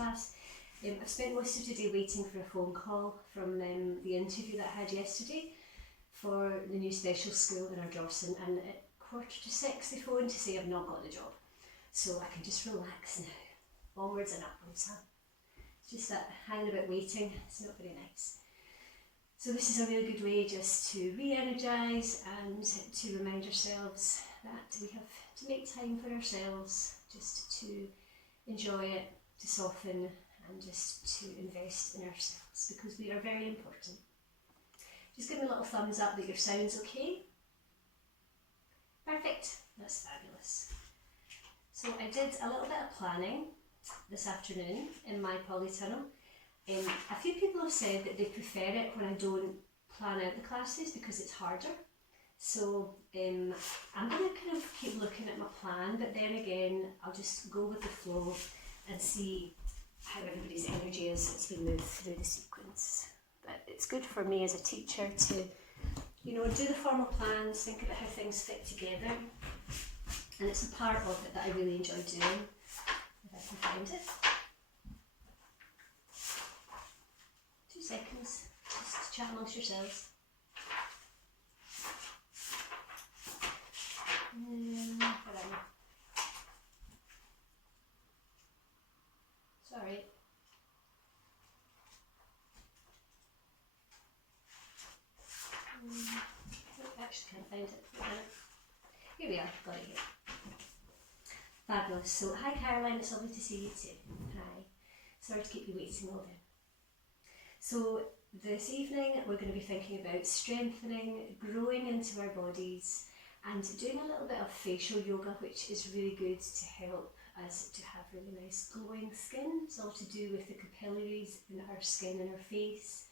class. I've spent most of the day waiting for a phone call from the interview that I had yesterday for the new special school in Ardrossan, and at 5:45 they phoned to say I've not got the job. So I can just relax now. Onwards and upwards, huh? It's just that hanging about waiting, it's not very nice. So this is a really good way just to re-energise and to remind ourselves that we have to make time for ourselves, just to enjoy it, to soften, and just to invest in ourselves, because we are very important. Just give me a little thumbs up that your sound's okay. Perfect, that's fabulous. So I did a little bit of planning this afternoon in my polytunnel. A few people have said that they prefer it when I don't plan out the classes because it's harder. So I'm going to kind of keep looking at my plan, but then again I'll just go with the flow and see how everybody's energy is as we move through the sequence. But it's good for me as a teacher to, you know, do the formal plans, think about how things fit together, and it's a part of it that I really enjoy doing, if I can find it. 2 seconds, just chat amongst yourselves. Whatever. Sorry. I actually can't find it. Here we are, got it here. Fabulous. So, hi Caroline, it's lovely to see you too. Hi. Sorry to keep you waiting all day. So, this evening we're going to be thinking about strengthening, growing into our bodies, and doing a little bit of facial yoga, which is really good to help us to have really nice glowing skin. It's all to do with the capillaries in our skin and our face,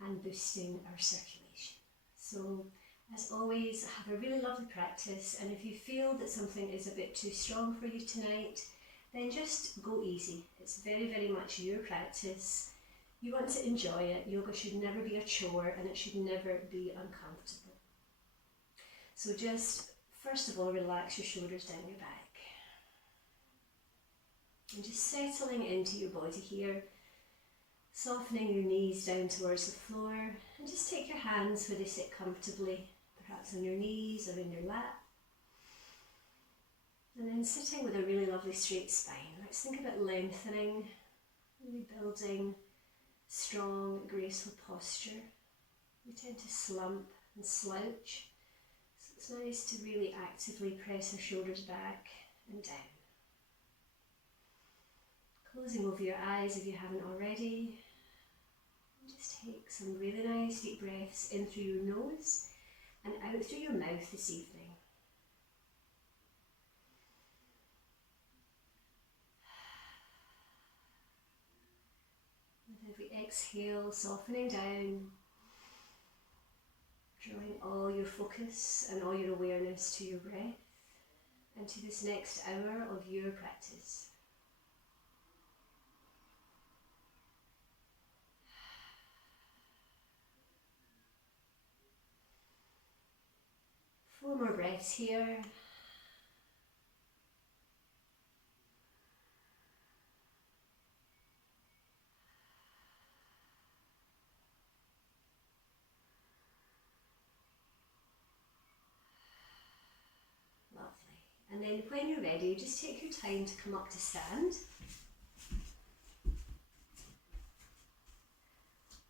and boosting our circulation. So, as always, have a really lovely practice, and if you feel that something is a bit too strong for you tonight, then just go easy. It's very, very much your practice. You want to enjoy it. Yoga should never be a chore, and it should never be uncomfortable. So just, first of all, relax your shoulders down your back. And just settling into your body here, softening your knees down towards the floor, and just take your hands where they sit comfortably, perhaps on your knees or in your lap. And then sitting with a really lovely straight spine. Let's think about lengthening, really building strong, graceful posture. We tend to slump and slouch. It's nice to really actively press our shoulders back and down. Closing over your eyes if you haven't already. And just take some really nice deep breaths in through your nose and out through your mouth this evening. With every exhale, softening down, drawing all your focus and all your awareness to your breath and to this next hour of your practice. Four more breaths here. And then when you're ready, just take your time to come up to stand.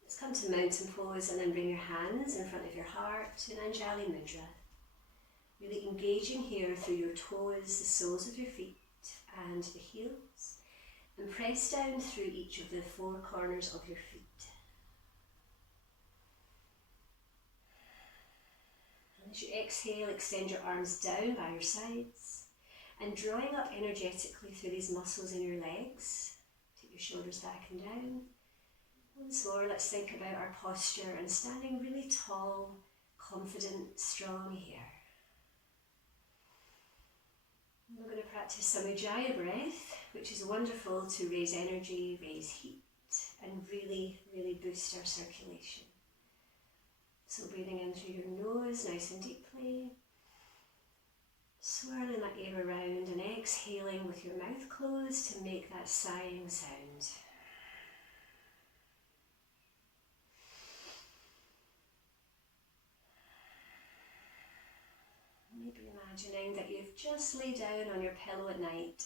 Let's come to mountain pose and then bring your hands in front of your heart to an Anjali Mudra. Really engaging here through your toes, the soles of your feet and the heels. And press down through each of the four corners of your feet. As you exhale, extend your arms down by your sides and drawing up energetically through these muscles in your legs. Take your shoulders back and down. Once more, let's think about our posture and standing really tall, confident, strong here. We're going to practice some Ujjayi breath, which is wonderful to raise energy, raise heat, and really, really boost our circulation. So breathing in through your nose nice and deeply, Swirling that air around and exhaling with your mouth closed to make that sighing sound. Maybe imagining that you've just laid down on your pillow at night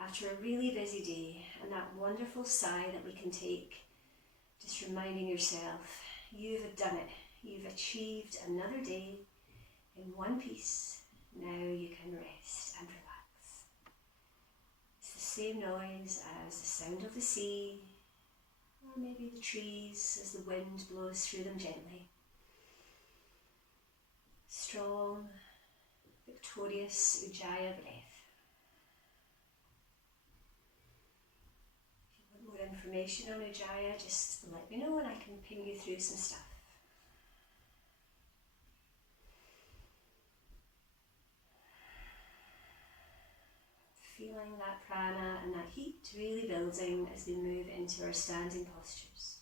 after a really busy day, and that wonderful sigh that we can take, just reminding yourself you've done it, you've achieved another day in one piece. Now you can rest and relax. It's the same noise as the sound of the sea, or maybe the trees as the wind blows through them gently. Strong, victorious Ujjayi breath. If you want more information on Ujjayi, just let me know and I can ping you through some stuff. Feeling that prana and that heat really building as we move into our standing postures.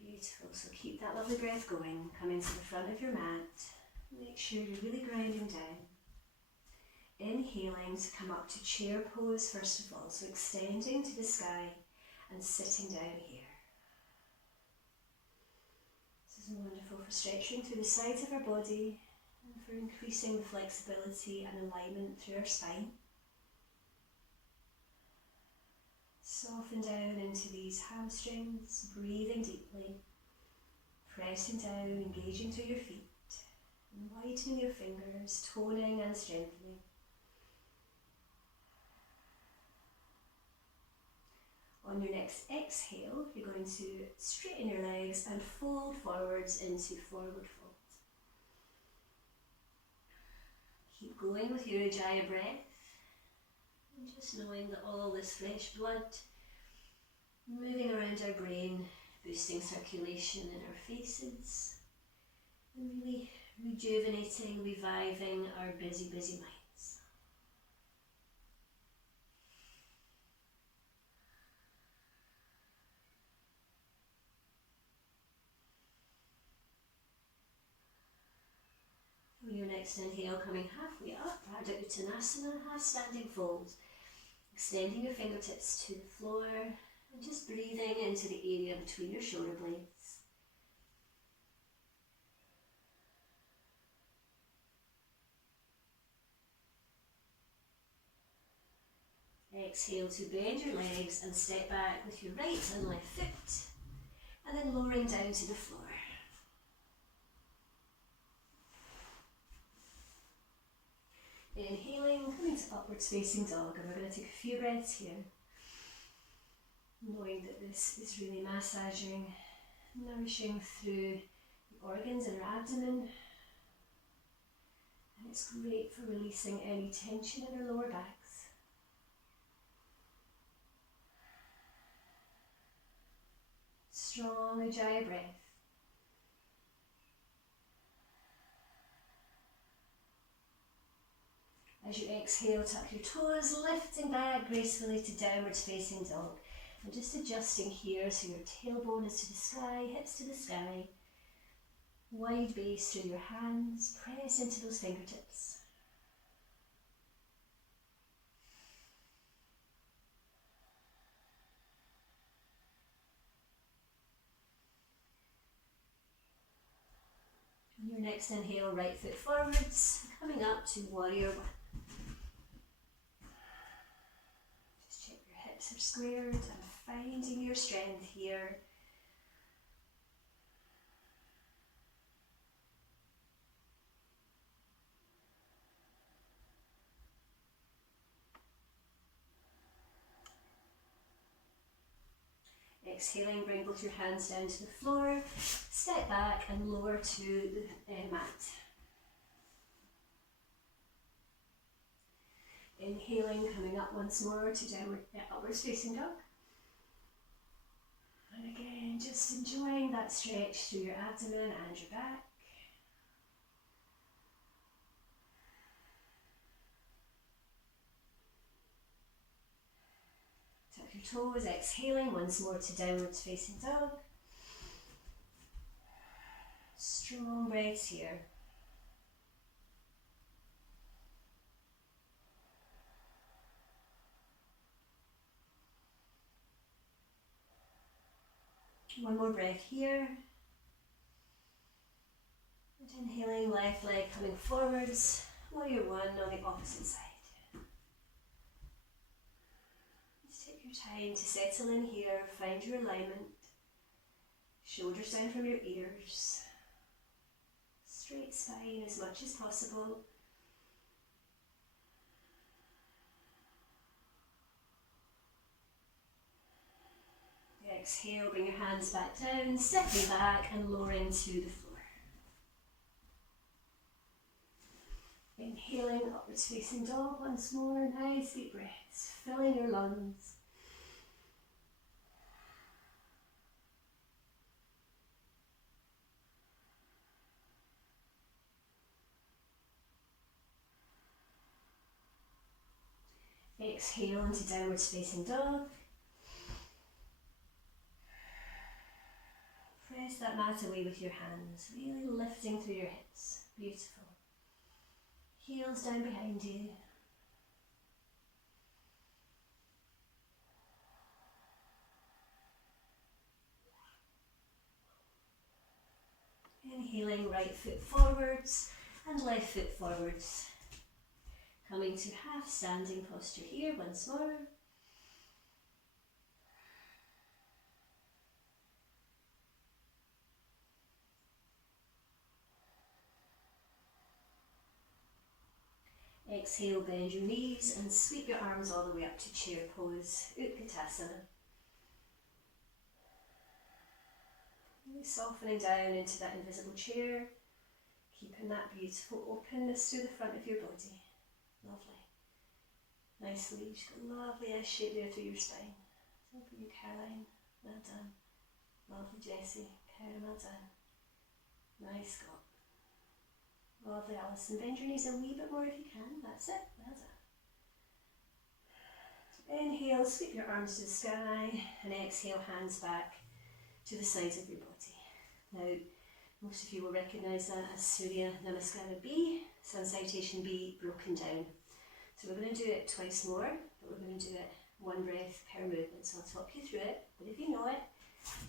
Beautiful, so keep that lovely breath going. Come into the front of your mat. Make sure you're really grounding down. Inhaling to come up to chair pose first of all, so extending to the sky and sitting down here. This is wonderful for stretching through the sides of our body and for increasing the flexibility and alignment through our spine. Soften down into these hamstrings, breathing deeply, pressing down, engaging through your feet, and widening your fingers, toning and strengthening. On your next exhale, you're going to straighten your legs and fold forwards into forward fold. Keep going with your Ujjayi breath, and just knowing that all this fresh blood moving around our brain, boosting circulation in our faces, and really rejuvenating, reviving our busy, busy minds. On your next inhale, coming halfway up, Appanasana, half standing fold. Extending your fingertips to the floor and just breathing into the area between your shoulder blades. Exhale to bend your legs and step back with your right and left foot, and then lowering down to the floor. Inhaling, coming to upwards facing dog, and we're going to take a few breaths here, knowing that this is really massaging, nourishing through the organs in our abdomen, and it's great for releasing any tension in our lower backs. Strong Ujjayi breath. As you exhale, tuck your toes, lifting back gracefully to downwards facing dog. And just adjusting here so your tailbone is to the sky, hips to the sky. Wide base through your hands, press into those fingertips. On your next inhale, right foot forwards, coming up to warrior one. Hips are squared and finding your strength here. Exhaling, bring both your hands down to the floor, step back and lower to the mat. Inhaling, coming up once more to upwards facing dog. And again, just enjoying that stretch through your abdomen and your back. Tuck your toes, exhaling once more to downwards facing dog. Strong breaths here. One more breath here. And inhaling, left leg coming forwards, warrior one on the opposite side. Just take your time to settle in here, find your alignment. Shoulders down from your ears. Straight spine as much as possible. Exhale, bring your hands back down, stepping back and lowering to the floor. Inhaling, upwards facing dog once more, nice deep breaths, filling your lungs. Exhale into downwards facing dog. Press that mat away with your hands, really lifting through your hips. Beautiful. Heels down behind you. Inhaling, right foot forwards and left foot forwards. Coming to half standing posture here once more. Exhale, bend your knees and sweep your arms all the way up to chair pose, Utkatasana. Really softening down into that invisible chair, keeping that beautiful openness through the front of your body. Lovely. Nicely, you've got a lovely S shape there through your spine. Over you, Caroline. Well done. Lovely, Jessie. Karen, well done. Nice, Scott. Lovely, Alison. Bend your knees a wee bit more if you can. That's it. Well done. Inhale, sweep your arms to the sky, and exhale, hands back to the sides of your body. Now, most of you will recognise that as Surya Namaskara B, Sun Salutation B, broken down. So we're going to do it twice more, but we're going to do it one breath per movement. So I'll talk you through it, but if you know it,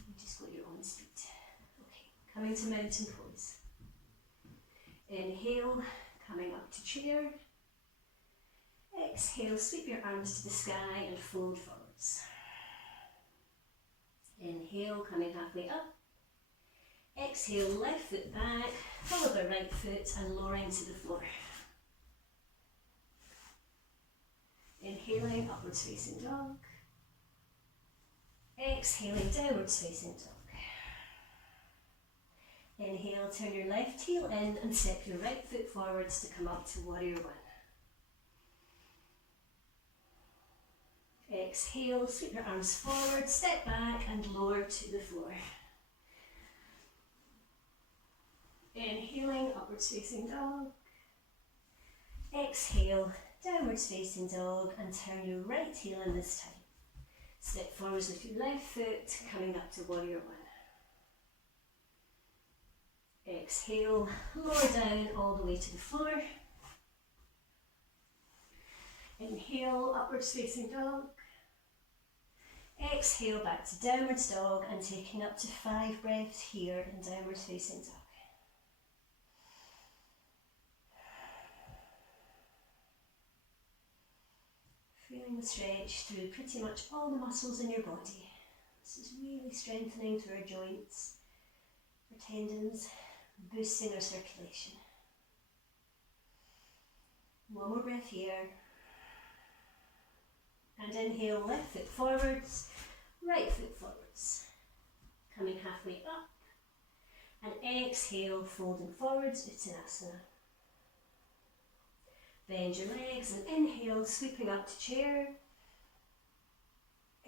you just go at your own speed. Okay, coming to mountain pose. Inhale, coming up to chair. Exhale, sweep your arms to the sky and fold forwards. Inhale, coming halfway up. Exhale, left foot back, follow the right foot and lowering to the floor. Inhaling, upwards facing dog. Exhaling, downwards facing dog. Inhale, turn your left heel in and step your right foot forwards to come up to warrior one. Exhale, sweep your arms forward, step back and lower to the floor. Inhaling, upwards facing dog. Exhale, downwards facing dog and turn your right heel in this time. Step forwards with your left foot, coming up to warrior one. Exhale, lower down all the way to the floor. Inhale, upwards facing dog. Exhale, back to downwards dog and taking up to 5 breaths here in downwards facing dog. Feeling the stretch through pretty much all the muscles in your body. This is really strengthening through our joints, our tendons, boosting our circulation. One more breath here. And inhale, left foot forwards, right foot forwards. Coming halfway up. And exhale, folding forwards, Uttanasana. Bend your legs and inhale, sweeping up to chair.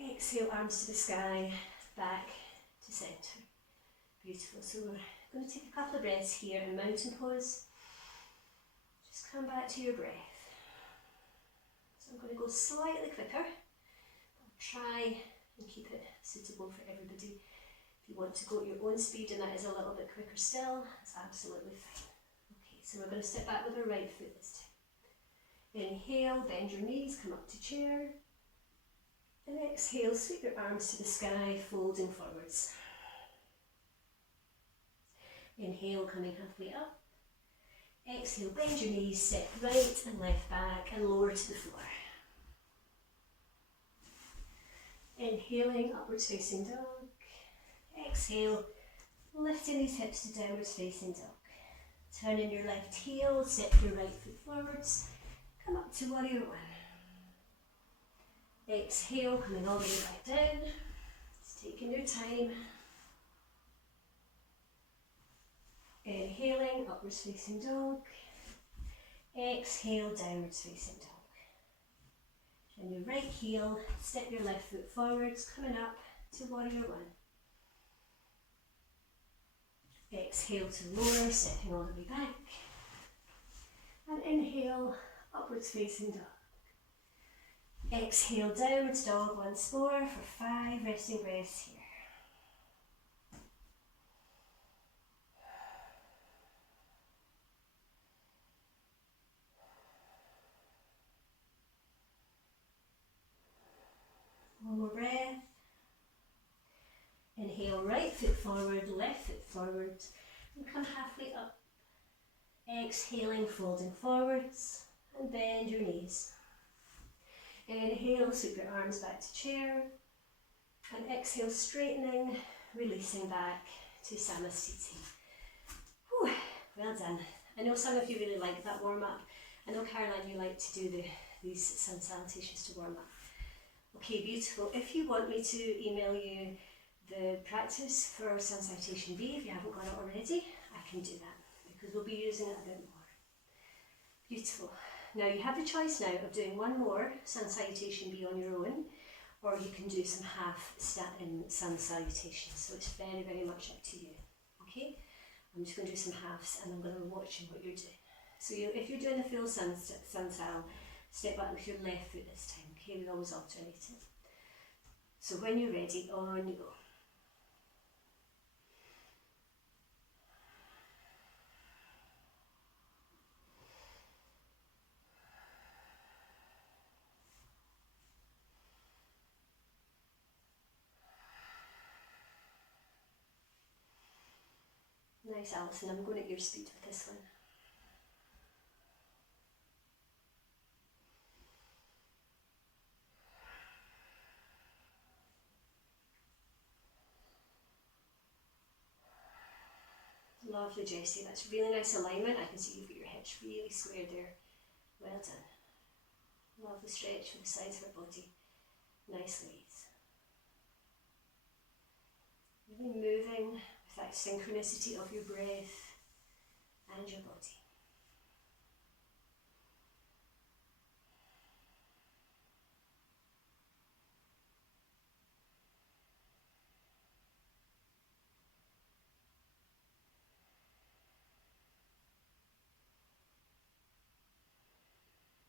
Exhale, arms to the sky, back to centre. Beautiful. So we're going to take a couple of breaths here in mountain pose. Just come back to your breath. So I'm going to go slightly quicker. I'll try and keep it suitable for everybody. If you want to go at your own speed and that is a little bit quicker still, that's absolutely fine. Okay, so we're going to step back with our right foot this time. Inhale, bend your knees, come up to chair. And exhale, sweep your arms to the sky, folding forwards. Inhale, coming halfway up. Exhale, bend your knees, step right and left back and lower to the floor. Inhaling, upwards facing dog. Exhale, lifting these hips to downwards facing dog. Turning your left heel, step your right foot forwards. Come up to warrior one. Exhale, coming all the way back down. Just taking your time. Inhaling, upwards facing dog. Exhale, downwards facing dog. And your right heel, step your left foot forwards, coming up to warrior one. Exhale to lower, stepping all the way back. And inhale, upwards facing dog. Exhale, downwards dog once more for 5 resting breaths here. One more breath. Inhale, right foot forward, left foot forward, and come halfway up. Exhaling, folding forwards, and bend your knees. Inhale, sweep your arms back to chair, and exhale, straightening, releasing back to Samasthiti. Whew, well done. I know some of you really like that warm up. I know, Caroline, you like to do these sun salutations to warm up. Okay, beautiful. If you want me to email you the practice for Sun Salutation B, if you haven't got it already, I can do that because we'll be using it a bit more. Beautiful. Now you have the choice now of doing one more Sun Salutation B on your own, or you can do some half Sun Salutations. So it's very, very much up to you. Okay? I'm just going to do some halves and I'm going to be watching what you're doing. So if you're doing the full Sun Sal, step back with your left foot this time. Okay, we always alternate it. So when you're ready, on you go. Nice, Alison. I'm going at your speed with this one. Lovely, Jessie. That's really nice alignment. I can see you've got your hips really squared there. Well done. Lovely stretch for the sides of our body. Nice legs. Really moving with that synchronicity of your breath and your body.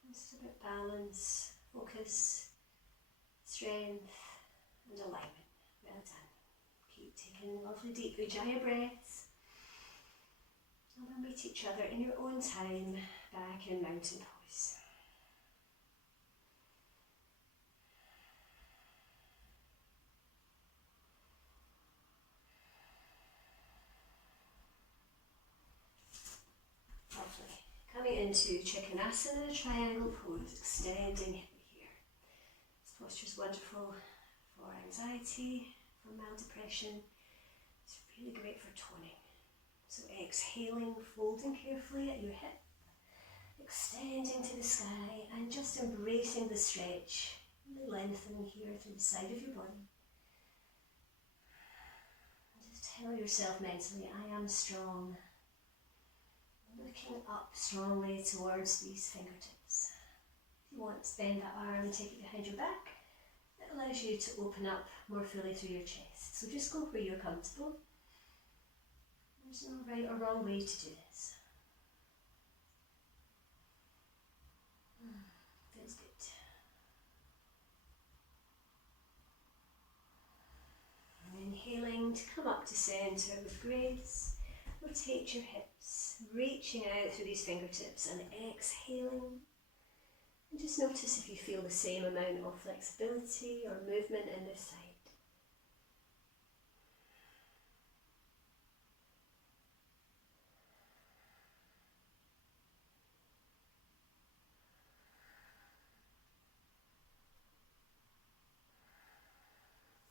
Just a bit of balance, focus, strength and alignment. Well done. Keep taking lovely deep Ujjayi breaths. And we'll meet each other in your own time back in mountain pose. Lovely. Coming into Trikonasana, triangle pose, extending here. This posture is wonderful for anxiety, for mild depression. It's really great for toning. So exhaling, folding carefully at your hip, extending to the sky and just embracing the stretch. Really lengthening here through the side of your body. And just tell yourself mentally, I am strong. Looking up strongly towards these fingertips. If you want to bend that arm, take it behind your back. It allows you to open up more fully through your chest. So just go where you're comfortable. There's no right or wrong way to do this. Feels good. to come up to centre with grace. Rotate your hips, reaching out through these fingertips and exhaling. And just notice if you feel the same amount of flexibility or movement in this side.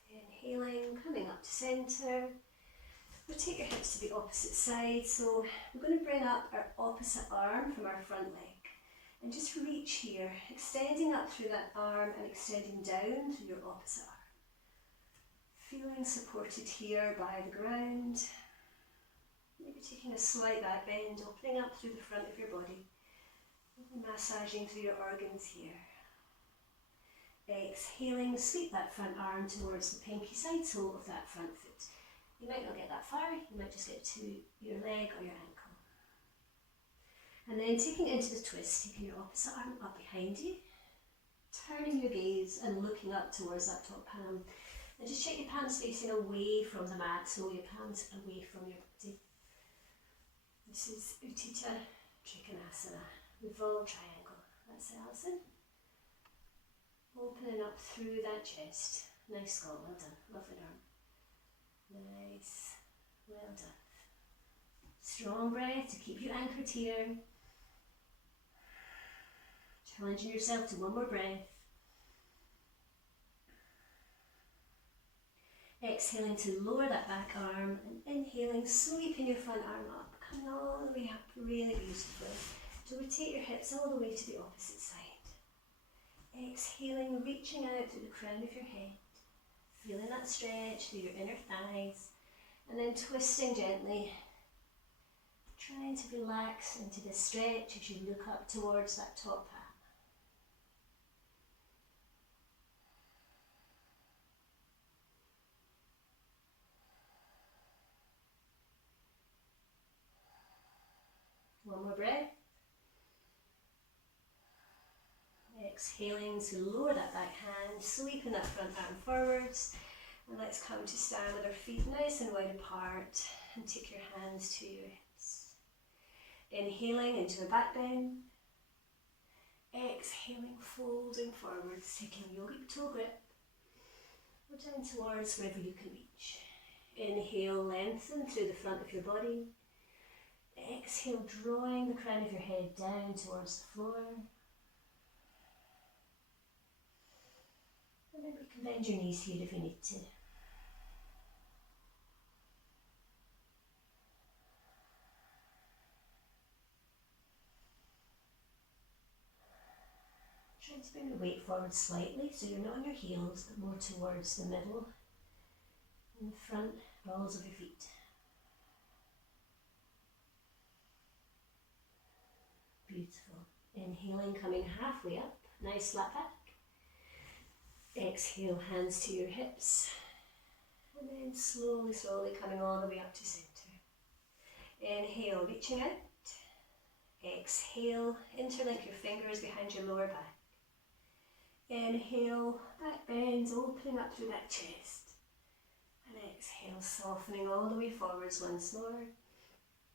Inhaling, coming up to centre. Rotate your hips to the opposite side. So we're going to bring up our opposite arm from our front leg. And just reach here, extending up through that arm and extending down through your opposite arm. Feeling supported here by the ground. Maybe taking a slight back bend, opening up through the front of your body. Massaging through your organs here. Exhaling, sweep that front arm towards the pinky side sole of that front foot. You might not get that far, you might just get to your leg or your ankle. And then taking it into the twist, taking your opposite arm up behind you, turning your gaze and looking up towards that top palm. And just check your palms facing away from the mat, so your palms away from your body. This is Untitled Chapter, revolve triangle. That's it, Alison. Opening up through that chest. Nice skull, well done. Lovely arm. Nice. Well done. Strong breath to keep you anchored here. Challenging yourself to one more breath. Exhaling to lower that back arm and inhaling, sweeping your front arm up, coming all the way up really beautifully. To rotate your hips all the way to the opposite side. Exhaling, reaching out through the crown of your head, feeling that stretch through your inner thighs, and then twisting gently, trying to relax into this stretch as you look up towards that top palm. One more breath. Exhaling to lower that back hand, sweeping that front arm forwards. And let's come to stand with our feet nice and wide apart and take your hands to your hips. Inhaling into a back bend. Exhaling, folding forwards, taking yogic toe grip. Or down towards wherever you can reach. Inhale, lengthen through the front of your body. Exhale, drawing the crown of your head down towards the floor. And then you can bend your knees here if you need to. Try to bring the weight forward slightly so you're not on your heels but more towards the middle and the front balls of your feet. Beautiful. Inhaling, coming halfway up, nice flat back. Exhale, hands to your hips, and then slowly, slowly coming all the way up to centre. Inhale, reaching out. Exhale, interlink your fingers behind your lower back. Inhale, back bends, opening up through that chest. And exhale, softening all the way forwards once more.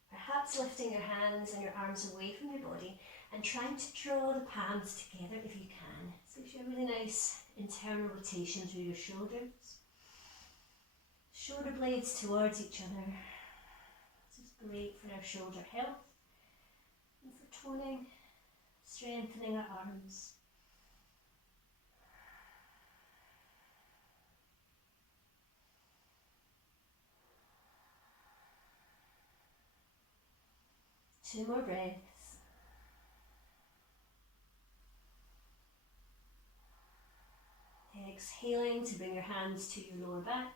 Perhaps lifting your hands and your arms away from your body and trying to draw the palms together if you can. So you a really nice internal rotation through your shoulders. Shoulder blades towards each other. This is great for our shoulder health and for toning, strengthening our arms. Two more breaths. Exhaling to bring your hands to your lower back.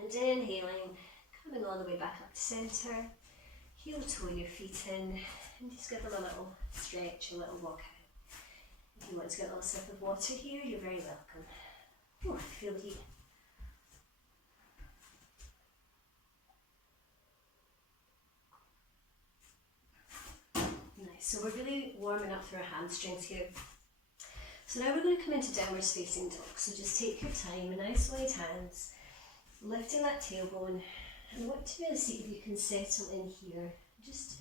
And inhaling, coming all the way back up to centre. Heel toe your feet in and just give them a little stretch, a little walk out. If you want to get a little sip of water here, you're very welcome. Oh, I feel the heat. Nice, so we're really warming up through our hamstrings here. So now we're going to come into downwards facing dog. So just take your time, nice wide hands. Lifting that tailbone, and I want to really see if you can settle in here. Just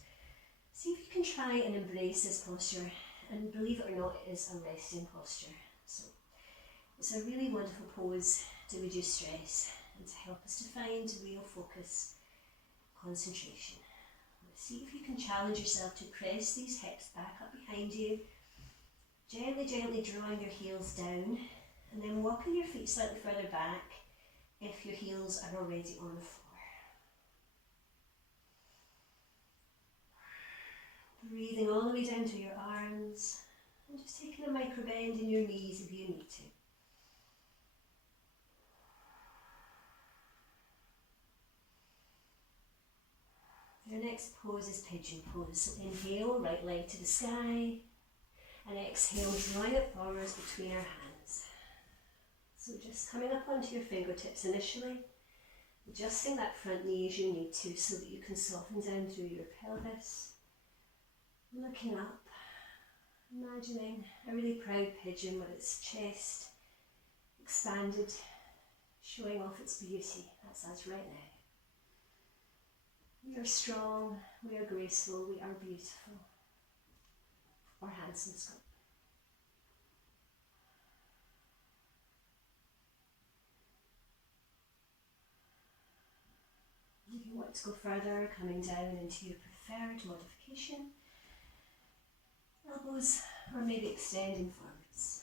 see if you can try and embrace this posture, and believe it or not, it is a resting posture. So it's a really wonderful pose to reduce stress and to help us to find real focus, concentration. See if you can challenge yourself to press these hips back up behind you, gently, gently drawing your heels down, and then walking your feet slightly further back if your heels are already on the floor. Breathing all the way down to your arms, and just taking a micro bend in your knees if you need to. Your next pose is pigeon pose. So inhale, right leg to the sky, and exhale, drawing it forwards between our hands. So just coming up onto your fingertips initially, adjusting that front knee as you need to so that you can soften down through your pelvis. Looking up, imagining a really proud pigeon with its chest expanded, showing off its beauty. That's us right now. We are strong, we are graceful, we are beautiful, or handsome sculpt. If you want to go further, coming down into your preferred modification, elbows or maybe extending forwards.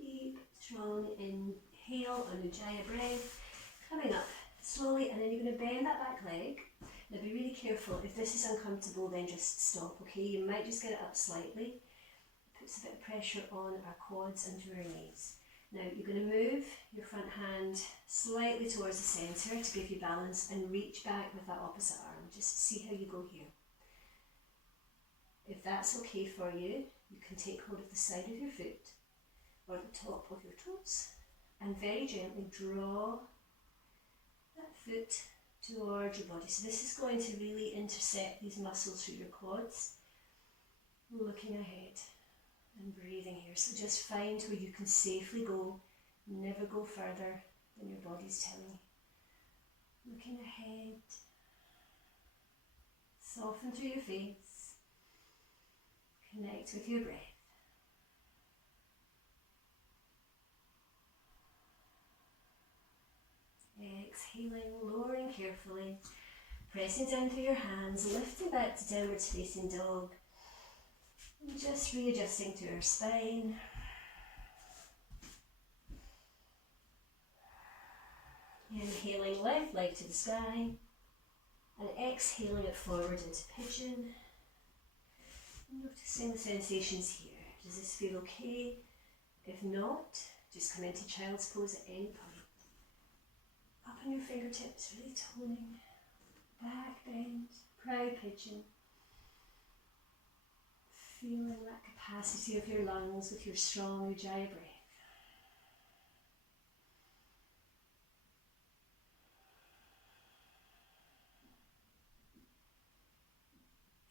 Deep, strong inhale, Ujjayi breath, coming up slowly, and then you're going to bend that back leg. Now be really careful, if this is uncomfortable then just stop, okay? You might just get it up slightly. It puts a bit of pressure on our quads and to our knees. Now you're going to move your front hand slightly towards the centre to give you balance and reach back with that opposite arm. Just see how you go here. If that's okay for you, you can take hold of the side of your foot or the top of your toes and very gently draw that foot towards your body. So this is going to really intercept these muscles through your quads. Looking ahead and breathing here. So just find where you can safely go. Never go further than your body's telling you. Looking ahead. Soften through your face. Connect with your breath. Exhaling, lowering carefully, pressing down through your hands, lifting back to downwards facing dog, and just readjusting to our spine. Inhaling left leg to the sky, and exhaling it forward into pigeon. Noticing the sensations here. Does this feel okay? If not, just come into child's pose at any point. Up on your fingertips, really toning. Back bend, proud pigeon. Feeling that capacity of your lungs with your strong Ujjayi breath.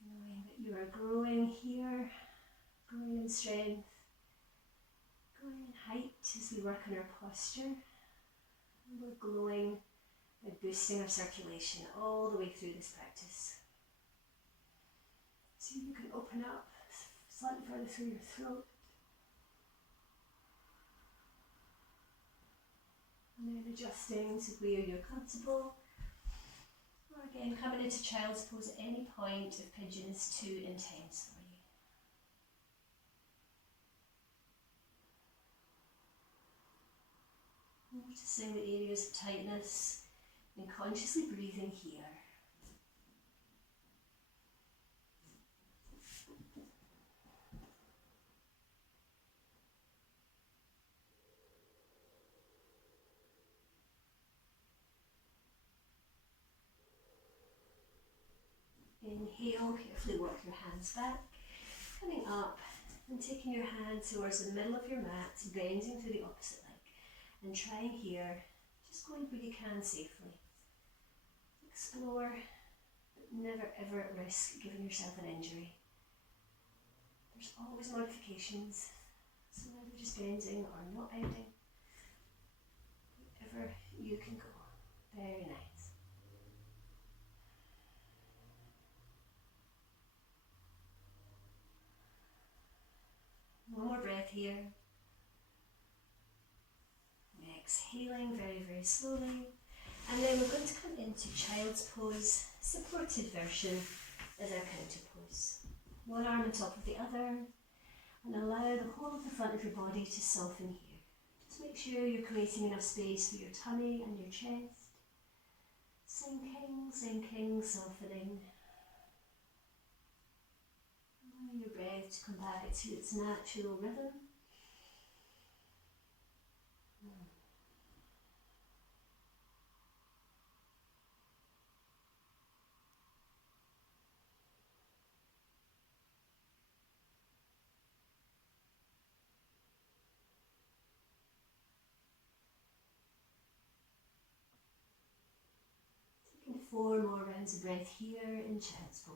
Knowing that you are growing here, growing in strength, growing in height as we work on our posture. We're glowing by boosting our circulation all the way through this practice. See if you can open up slightly further through your throat. And then adjusting to where you're comfortable. Or again, coming into child's pose at any point if pigeon is too intense for you. Noticing the areas of tightness and consciously breathing here. Inhale, carefully walk your hands back, coming up and taking your hand towards the middle of your mat, bending to the opposite leg, and trying here, just going where you can safely. Explore, but never ever risk giving yourself an injury. There's always modifications, so whether just bending or not bending, wherever you can go. Very nice. One more breath here. Exhaling very, very slowly. And then we're going to come into child's pose, supported version as our counter pose. One arm on top of the other, and allow the whole of the front of your body to soften here. Just make sure you're creating enough space for your tummy and your chest. Sinking, sinking, softening. Allow your breath to come back to its natural rhythm. Taking 4 more rounds of breath here in child's pose.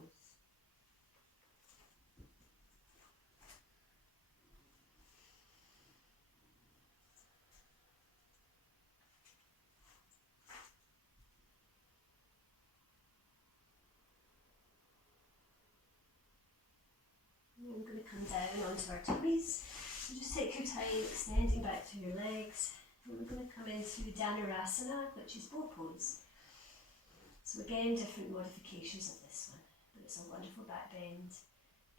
We're going to come down onto our tummies, so just take your time extending back through your legs, and we're going to come into Dhanurasana, which is bow pose. So again, different modifications of this one, but it's a wonderful back bend,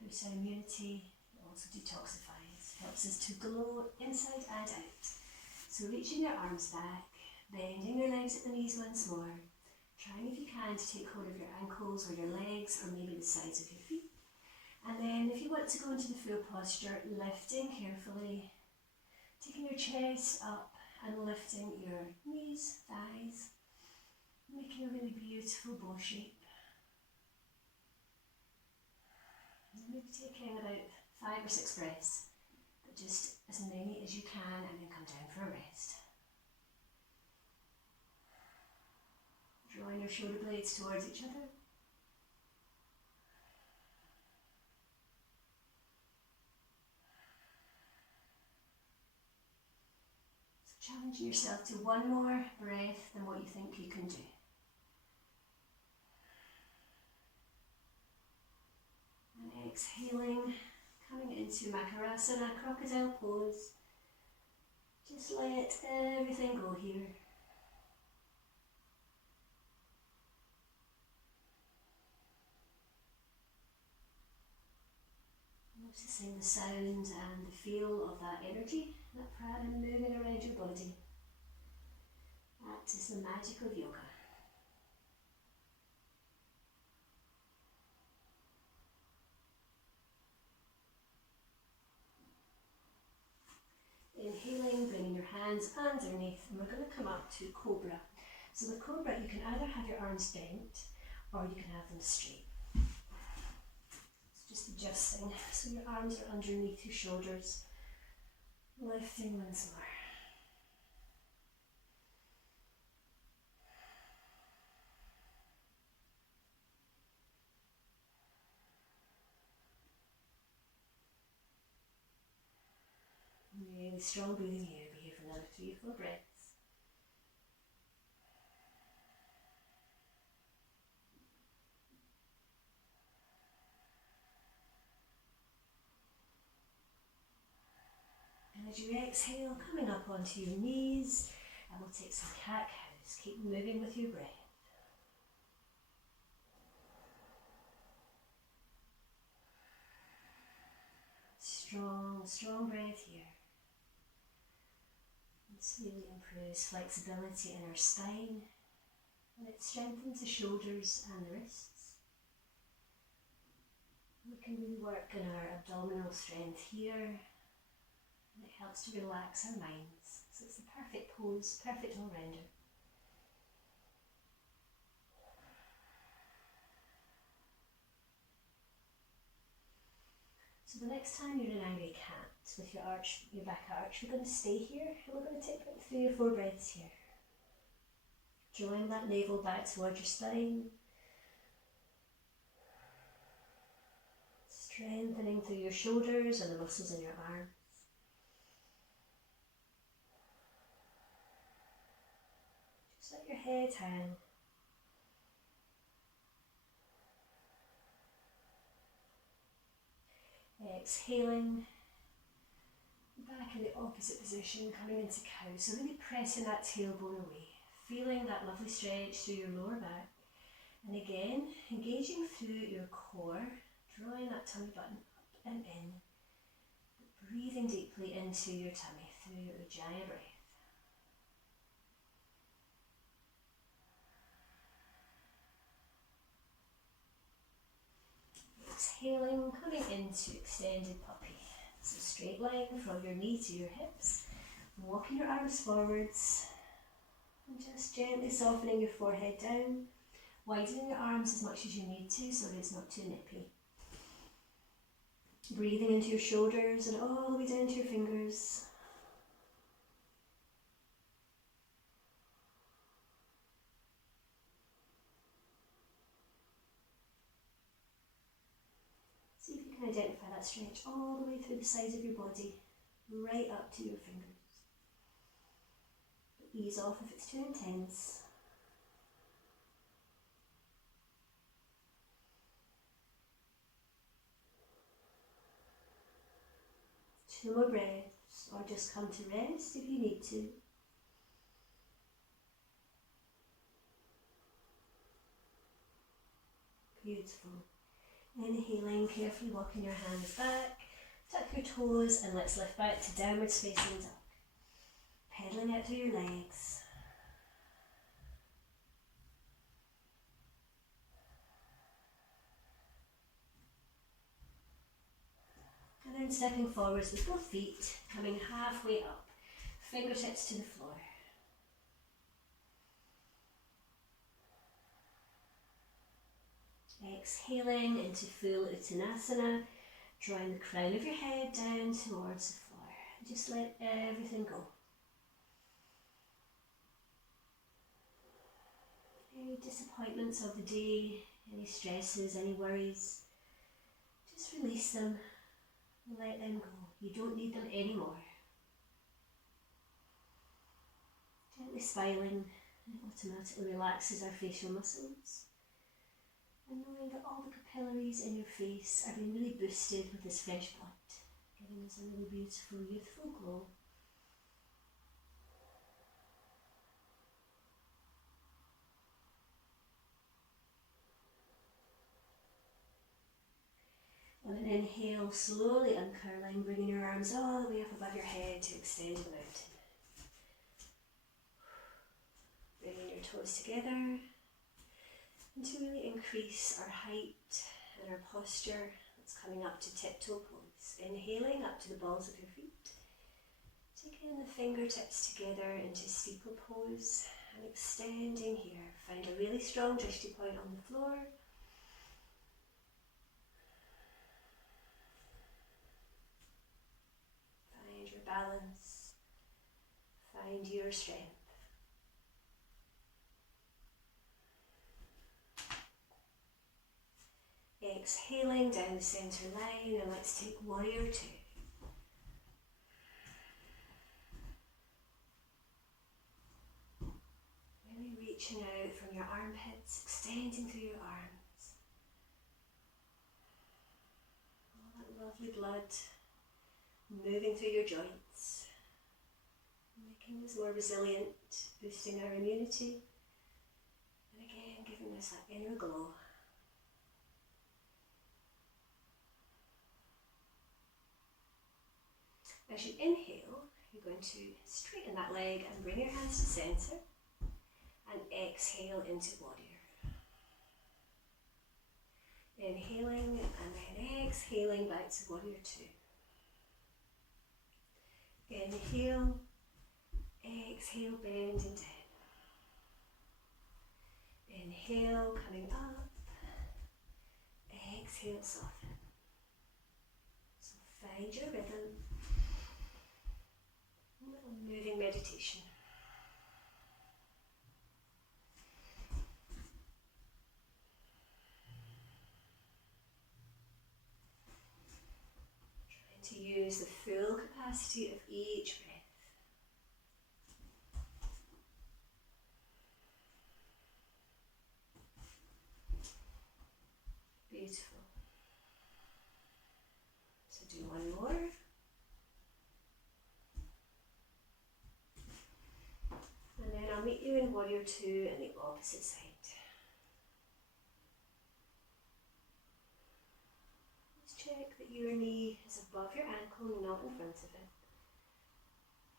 boosts our immunity, it also detoxifies, helps us to glow inside and out. So reaching your arms back, bending your legs at the knees once more, trying if you can to take hold of your ankles or your legs or maybe the sides of your feet. And then if you want to go into the full posture, lifting carefully, taking your chest up and lifting your knees, thighs, making a really beautiful bow shape. And maybe taking about 5 or 6 breaths, but just as many as you can, and then come down for a rest. Drawing your shoulder blades towards each other. Challenging yourself to one more breath than what you think you can do. And exhaling, coming into Marichyasana, Crocodile pose. Just let everything go here. Noticing the sound and the feel of that energy, that prana moving around your body. That is the magic of yoga. Inhaling, bringing your hands underneath, and we're going to come up to Cobra. So the Cobra, you can either have your arms bent or you can have them straight. Just adjusting, so your arms are underneath your shoulders, lifting once more. Really strong breathing here, be here for another 3 or 4 breaths. And as you exhale, coming up onto your knees, and we'll take some cat-cows. Keep moving with your breath. Strong, strong breath here. This really improves flexibility in our spine, and it strengthens the shoulders and the wrists. We can really work on our abdominal strength here, and it helps to relax our minds. So it's the perfect pose, perfect all-rounder. So the next time you're in an angry cat with your back arch, we're going to stay here and we're going to take 3 or 4 breaths here. Drawing that navel back towards your spine. Strengthening through your shoulders and the muscles in your arms. Just let your head hang. Exhaling, back in the opposite position, coming into cow. So really pressing that tailbone away, feeling that lovely stretch through your lower back. And again, engaging through your core, drawing that tummy button up and in, breathing deeply into your tummy through your Ujjayi breath. Exhaling, coming into extended puppy. So straight line from your knee to your hips, walking your arms forwards, and just gently softening your forehead down, widening your arms as much as you need to so that it's not too nippy. Breathing into your shoulders and all the way down to your fingers. See if you can identify that stretch all the way through the sides of your body, right up to your fingers. But ease off if it's too intense. Two more breaths, or just come to rest if you need to. Beautiful. Inhaling, carefully walking your hands back, tuck your toes, and let's lift back to downward facing dog. Pedaling out through your legs. And then stepping forwards with both feet, coming halfway up, fingertips to the floor. Exhaling into full Uttanasana, drawing the crown of your head down towards the floor. Just let everything go. Any disappointments of the day, any stresses, any worries, just release them and let them go. You don't need them anymore. Gently smiling, it automatically relaxes our facial muscles. And knowing that all the capillaries in your face are being really boosted with this fresh blood, giving us a really beautiful, youthful glow. On an inhale, slowly uncurling, bringing your arms all the way up above your head to extend the mountain. Bringing your toes together. And to really increase our height and our posture, it's coming up to tiptoe pose. Inhaling up to the balls of your feet. Taking the fingertips together into steeple pose and extending here. Find a really strong drishti point on the floor. Find your balance. Find your strength. Exhaling down the centre line, and let's take warrior two. Really reaching out from your armpits, extending through your arms. All that lovely blood moving through your joints, making us more resilient, boosting our immunity, and again giving us that inner glow. As you inhale, you're going to straighten that leg and bring your hands to centre, and exhale into warrior. Inhaling and then exhaling back to warrior two. Inhale, exhale, bending down. Inhale, coming up. Exhale, soften. So Find your rhythm. A little moving meditation. Trying to use the full capacity of each breath. Beautiful. So do one more. And then I'll meet you in Warrior 2 on the opposite side. Just check that your knee is above your ankle, not in front of it.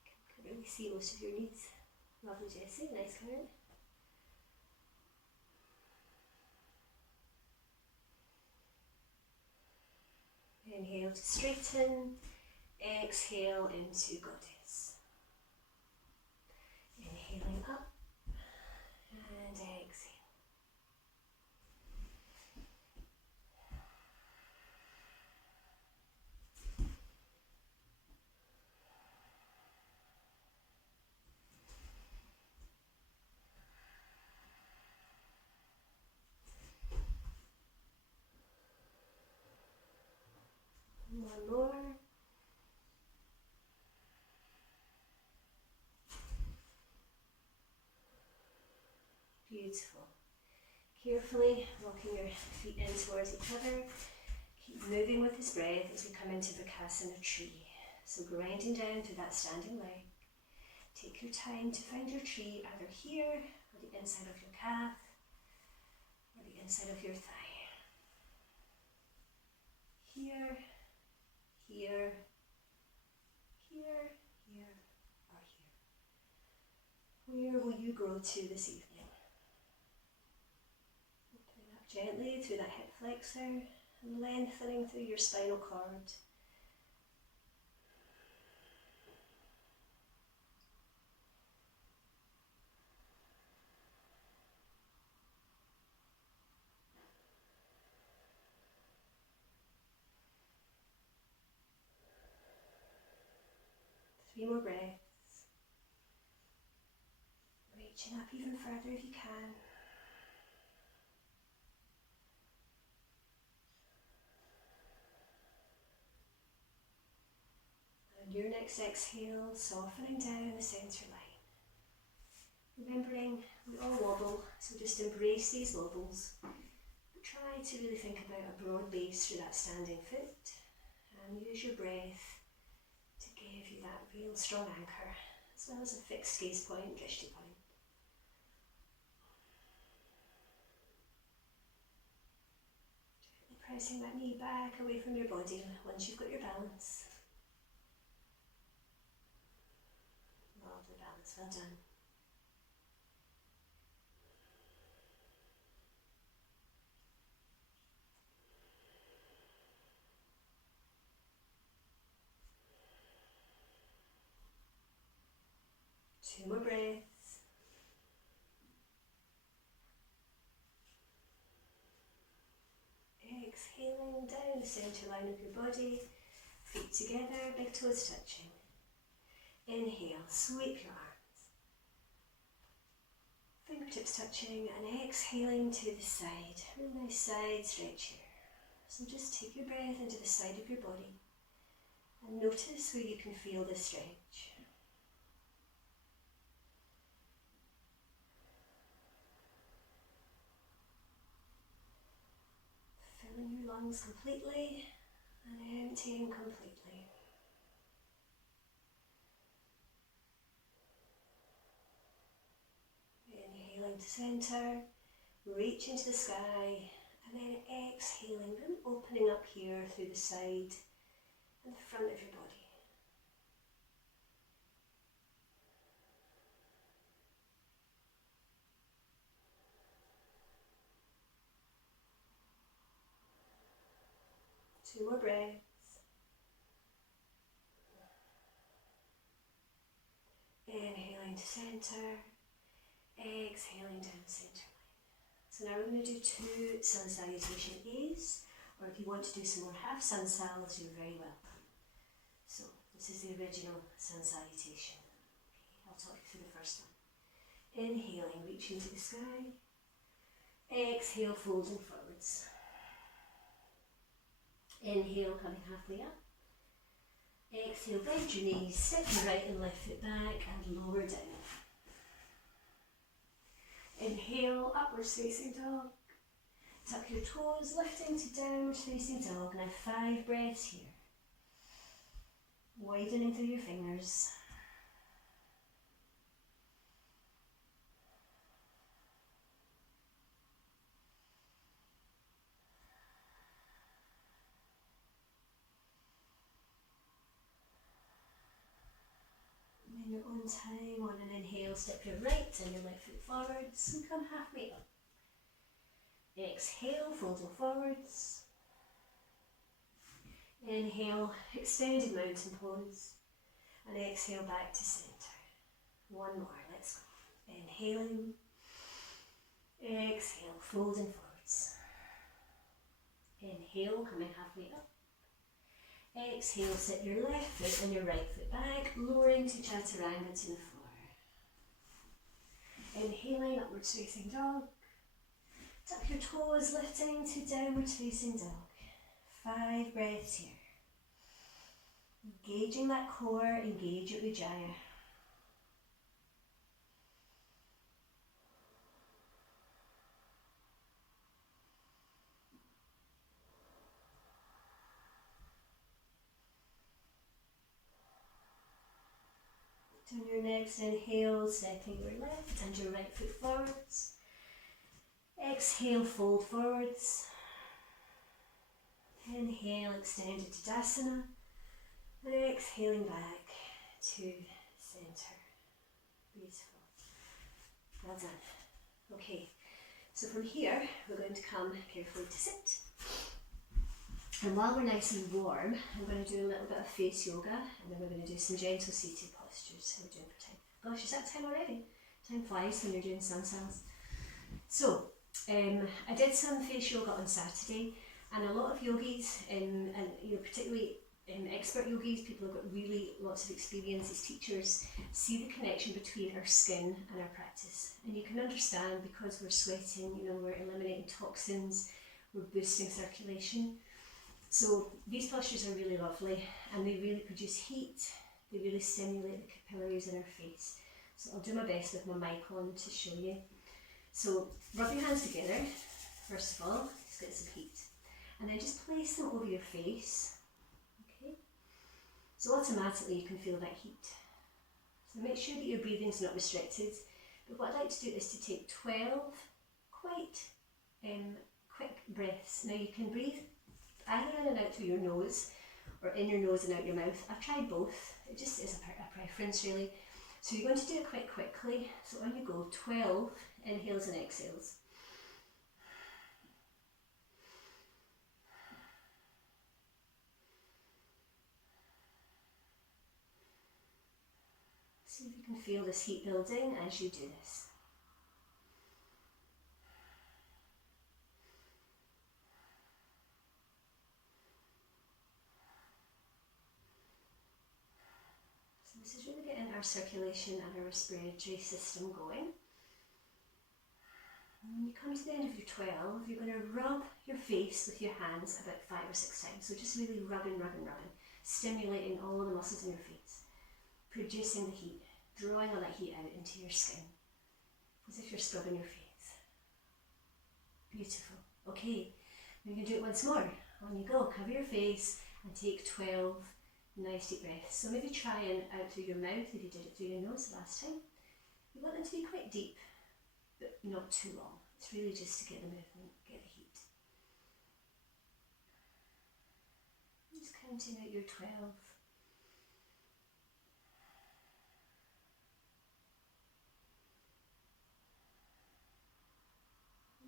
You can really see most of your knees. Lovely, Jessie. Nice count. Inhale to straighten, exhale into Goddess. Inhaling up and exhale. One more. Beautiful. Carefully walking your feet in towards each other. Keep moving with this breath as we come into Appanasana tree. So grinding down to that standing leg. Take your time to find your tree either here, or the inside of your calf, or the inside of your thigh. Here, here, here, here, or here. Where will you grow to this evening? Opening up gently through that hip flexor and lengthening through your spinal cord. Three more breaths. Reaching up even further if you can. And your next exhale, softening down the centre line. Remembering we all wobble, so just embrace these wobbles. But try to really think about a broad base through that standing foot and use your breath to give you that real strong anchor, as well as a fixed gaze point, drishti point. Gently pressing that knee back away from your body once you've got your balance. Lovely balance, well done. Two more breaths. Exhaling down the centre line of your body, feet together, big toes touching. Inhale, sweep your arms. Fingertips touching and exhaling to the side. Really nice side stretch here. So just take your breath into the side of your body and notice where you can feel the stretch. Filling your lungs completely and emptying completely. Inhaling to centre, reaching to the sky, and then exhaling, really opening up here through the side and the front of your body. Two more breaths. Inhaling to centre, exhaling down centre line. So now we're going to do two sun salutation A's, or if you want to do some more half sun sals, you're very welcome. So this is the original sun salutation. Okay, I'll talk you through the first one. Inhaling, reaching to the sky. Exhale, folding forwards. Inhale, coming halfway up. Exhale, bend your knees, step your right and left foot back and lower down. Inhale, upwards facing dog. Tuck your toes, lifting to downward facing dog. Now 5 breaths here. Widening through your fingers. In your own time, on an inhale, step your right and your left foot forwards and come halfway up. Exhale, folding forwards. Inhale, extended mountain pose. And exhale back to centre. One more, let's go. Inhaling. Exhale, folding forwards. Inhale, coming halfway up. Exhale, sit your left foot and your right foot back, lowering to chaturanga to the floor. Inhaling, upwards facing dog. Tuck your toes, lifting to downwards facing dog. 5 breaths here. Engaging that core, engage your ujjayi. On your next inhale, stepping your left and your right foot forwards. Exhale, fold forwards. Inhale, extended Tadasana. And exhaling back to centre. Beautiful. Well done. Okay, so from here we're going to come carefully to sit. And while we're nice and warm, I'm going to do a little bit of face yoga and then we're going to do some gentle seated postures. How are we doing for time? Gosh, is that time already? Time flies when you're doing sun sals. So, I did some face yoga on Saturday and a lot of yogis, and particularly expert yogis, people who've got really lots of experience as teachers, see the connection between our skin and our practice. And you can understand because we're sweating, we're eliminating toxins, we're boosting circulation. So these postures are really lovely and they really produce heat, they really stimulate the capillaries in our face. So I'll do my best with my mic on to show you. So rub your hands together, first of all, just get some heat. And then just place them over your face. Okay? So automatically you can feel that heat. So make sure that your breathing's not restricted. But what I'd like to do is to take 12 quite quick breaths. Now you can breathe either in and out through your nose or in your nose and out your mouth. I've tried both. It just is a preference really. So you're going to do it quite quickly. So on you go, 12 inhales and exhales. See if you can feel this heat building as you do this. So this is really getting our circulation and our respiratory system going. And when you come to the end of your 12, you're going to rub your face with your hands about 5 or 6 times. So just really rubbing, stimulating all the muscles in your face, producing the heat, drawing all that heat out into your skin, as if you're scrubbing your face. Beautiful. Okay, we can do it once more. On you go, cover your face and take 12 nice deep breaths. So maybe try and out through your mouth if you did it through your nose last time. You want them to be quite deep, but not too long. It's really just to get the movement, get the heat. Just counting out your 12.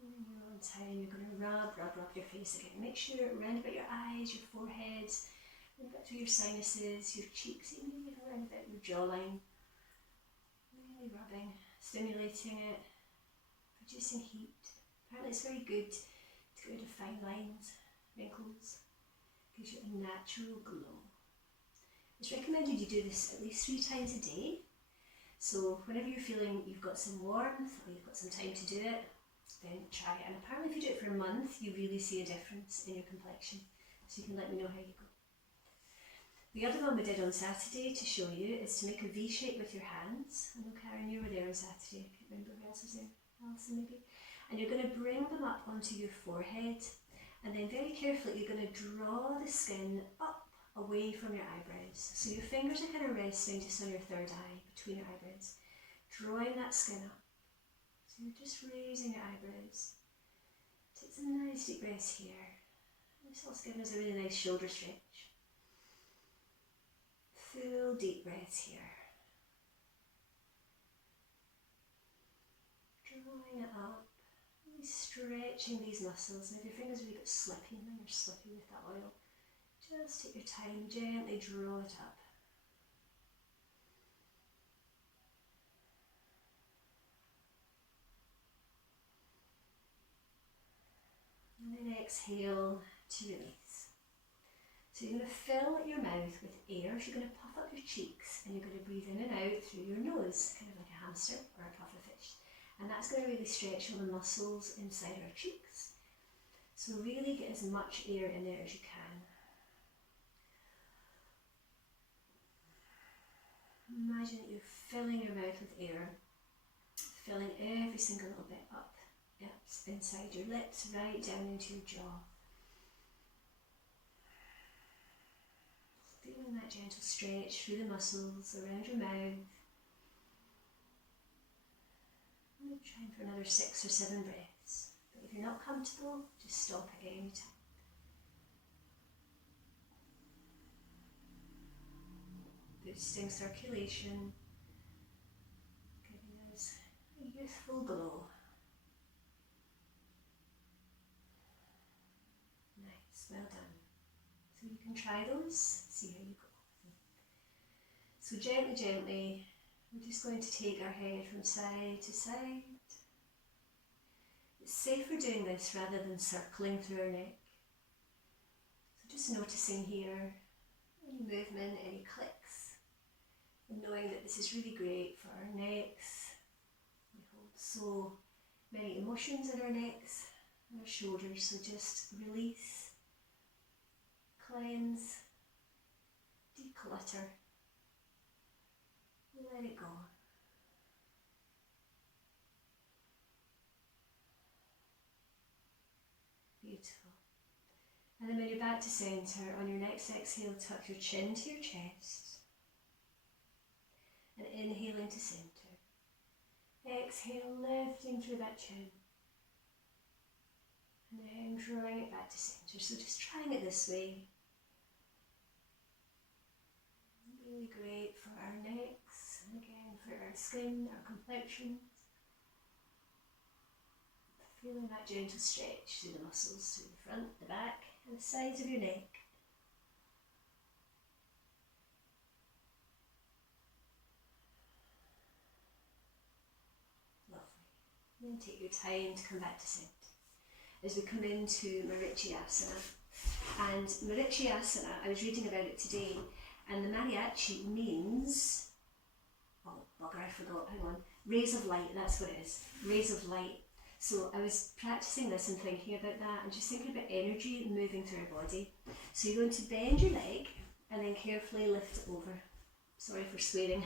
And you're on time, you're going to rub your face again. Make sure around about your eyes, your forehead, a bit through your sinuses, your cheeks, even around about your jawline. Really rubbing, stimulating it, producing heat. Apparently it's very good to get rid of fine lines, wrinkles. Gives you a natural glow. It's recommended you do this at least 3 times a day. So whenever you're feeling you've got some warmth or you've got some time to do it, then try it. And apparently if you do it for a month, you really see a difference in your complexion. So you can let me know how you go. The other one we did on Saturday to show you is to make a V shape with your hands. I know Karen, you were there on Saturday. I can't remember who else was there. Alison maybe. And you're going to bring them up onto your forehead, and then very carefully you're going to draw the skin up away from your eyebrows. So your fingers are kind of resting just on your third eye, between your eyebrows, drawing that skin up. So you're just raising your eyebrows. Take some nice deep breaths here. This also giving us a really nice shoulder stretch. Full deep breaths here. Drawing it up, really stretching these muscles. And if your fingers are a wee bit slippy, and then you're slippy with that oil, just take your time, gently draw it up. And then exhale to release. So you're going to fill your mouth with air, so you're going to puff up your cheeks and you're going to breathe in and out through your nose, kind of like a hamster or a pufferfish. And that's going to really stretch all the muscles inside our cheeks. So really get as much air in there as you can. Imagine that you're filling your mouth with air, filling every single little bit up inside your lips, right down into your jaw. Feeling that gentle stretch through the muscles around your mouth. I'm going to try for another 6 or 7 breaths. But if you're not comfortable, just stop at any time. Boosting circulation, giving us a youthful glow. Nice, well done. So you can try those, see how you go. So gently, gently, we're just going to take our head from side to side. It's safer doing this rather than circling through our neck. So just noticing here any movement, any clicks, and knowing that this is really great for our necks. We hold so many emotions in our necks and our shoulders, so just release, cleanse, declutter, let it go. Beautiful. And then when you're back to centre, on your next exhale, tuck your chin to your chest. And inhaling to centre. Exhale, lifting through that chin. And then drawing it back to centre. So just trying it this way. Really great for our necks, and again for our skin, our complexions. Feeling that gentle stretch through the muscles, through the front, the back, and the sides of your neck. Lovely. And then take your time to come back to centre. As we come into Marichyasana. And Marichyasana, I was reading about it today, and the mariachi means, oh bugger, I forgot, hang on, rays of light, that's what it is, rays of light. So I was practicing this and thinking about that and just thinking about energy moving through our body. So you're going to bend your leg and then carefully lift it over. Sorry for swearing.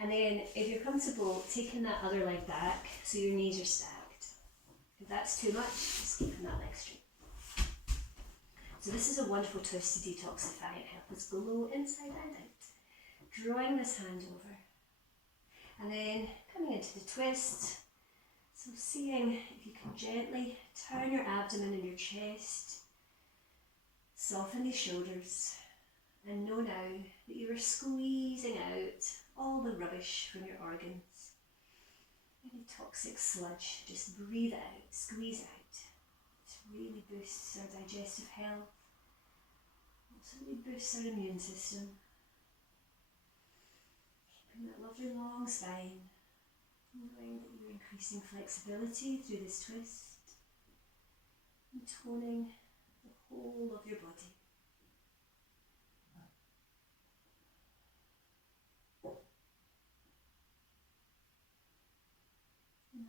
And then if you're comfortable, taking that other leg back so your knees are stacked. If that's too much, just keeping that leg straight. So this is a wonderful twist to detoxify and help us glow inside and out. Drawing this hand over. And then coming into the twist. So seeing if you can gently turn your abdomen and your chest. Soften the shoulders. And know now that you are squeezing out all the rubbish from your organs. Any toxic sludge, just breathe out, squeeze out. It really boosts our digestive health. Also really boosts our immune system. Keeping that lovely long spine. Knowing that you're increasing flexibility through this twist. And toning the whole of your body.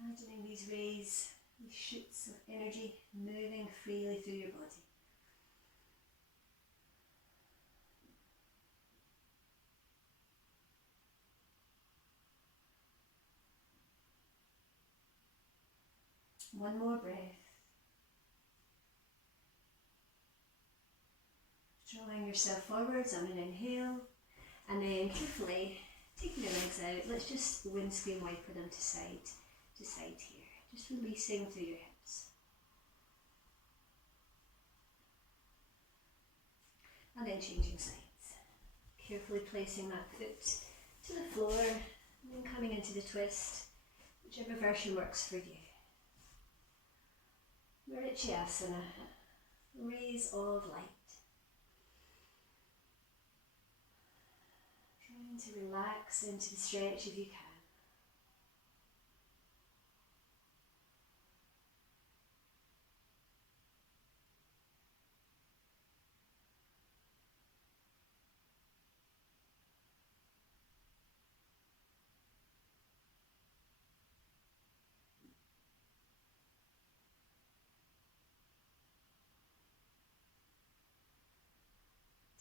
Imagining these rays, these shoots of energy moving freely through your body. One more breath. Drawing yourself forwards on an inhale, and then carefully taking your legs out. Let's just windscreen wiper them to side here. Just releasing through your hips. And then changing sides. Carefully placing that foot to the floor, and then coming into the twist, whichever version works for you. Marichyasana, rays of light. Trying to relax into the stretch if you can.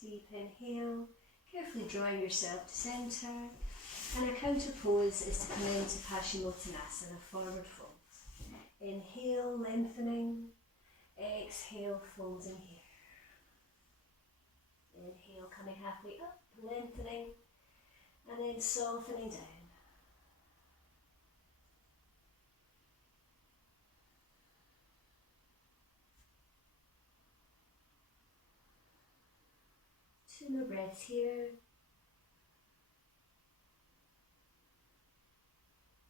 Deep inhale, carefully drawing yourself to centre, and our counter pose is to come into Appanasana, forward fold. Inhale, lengthening, exhale, folding here. Inhale, coming halfway up, lengthening, and then softening down. Two more breaths here.